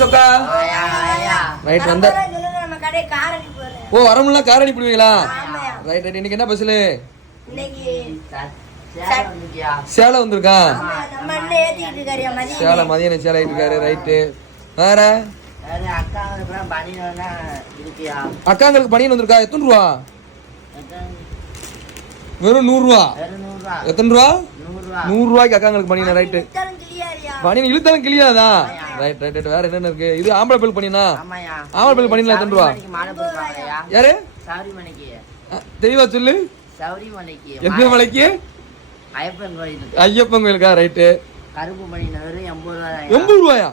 சொக்கா right வந்த ஓ வரமுலாம் car அனுப்பிடுவீங்களா right right இன்னைக்கு என்ன பஸ்ல சேலம் வந்திருக்கா சேலம் மதியம் சேலம் இருக்காரு ரைட்டு வேற அக்காங்களுக்கு பனியன் வந்திருக்கா எத்தனை ரூபா வெறும் 100 ரூபா எத்தனை ரூபா 100 ரூபாய்க்கு அக்காங்களுக்கு பனியன் ரைட்டு பனியன் இழுத்தாலும் கிளியாதா ரைட் ரைட் ரைட் வேற என்னென்ன இருக்கு இது ஆம்பளை பெல் பனியனா ஆம்பளை பெல் பனியன்ல எத்தனை ரூபா யாரு தெளிவா சொல்லு எந்த மலைக்கு ஐயப்பன் கோயிலுக்கா ரைட்டு கருப்பு பனியன் 80 ரூபாயா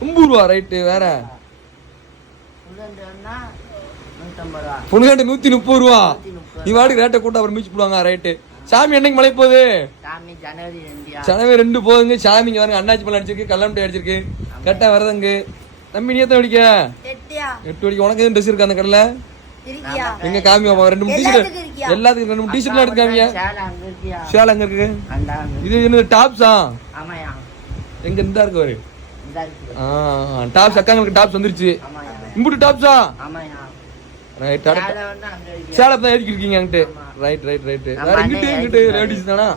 80 ரூபா ரைட்டு வேற புனுகண்டு 130 ரூபா நீ வாடி ரேட்டை கூட்ட அப்புறம் மீச்சு போடுவாங்க ரைட்டு சாமி என்னைக்கு மலை போகுது ஜனவரி 2 போகுதுங்க சாமிங்க பாருங்க அண்ணாச்சி பழம் அடிச்சிருக்கு கல்லாமட்டை அடிச்சிருக்கு கரெக்டா வரதுங்க தம்பி நீ எத்தனை அடிக்க 8 அடிக்க உனக்கு எதுவும் ட்ரெஸ் இருக்கு அந்த கடையில எங்க காமி 2 3 டிஷர்ட் எல்லாத்துக்கும் 2 3 டிஷர்ட்லாம் எடுத்து காமியா சேலை அங்க இருக்கு இது என்ன டாப்ஸா எங்க இருந்தா இருக்கு ஒரு டாப்ஸ் அக்காங்களுக்கு டாப்ஸ் வந்துருச்சு இம்புட்டு டாப்ஸா ரைட் சேலை தான் ஏறிக்கிட்டு இருக்கீங்க அங்கிட்டு ரைட் ரைட் ரைட் வேற இங்கிட்டு லேடிஸ் தானா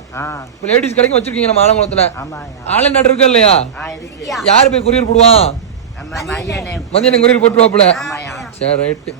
இப்ப லேடிஸ் கடைக்கு வச்சிருக்கீங்க நம்ம ஆலங்குளத்துல ஆன்லைன் ஆர்டர் இருக்கா இல்லையா யாரு போய் கொரியர் போடுவான் மதியானம் கொரியர் போட்டுருவாப்புல சரி ரைட்டு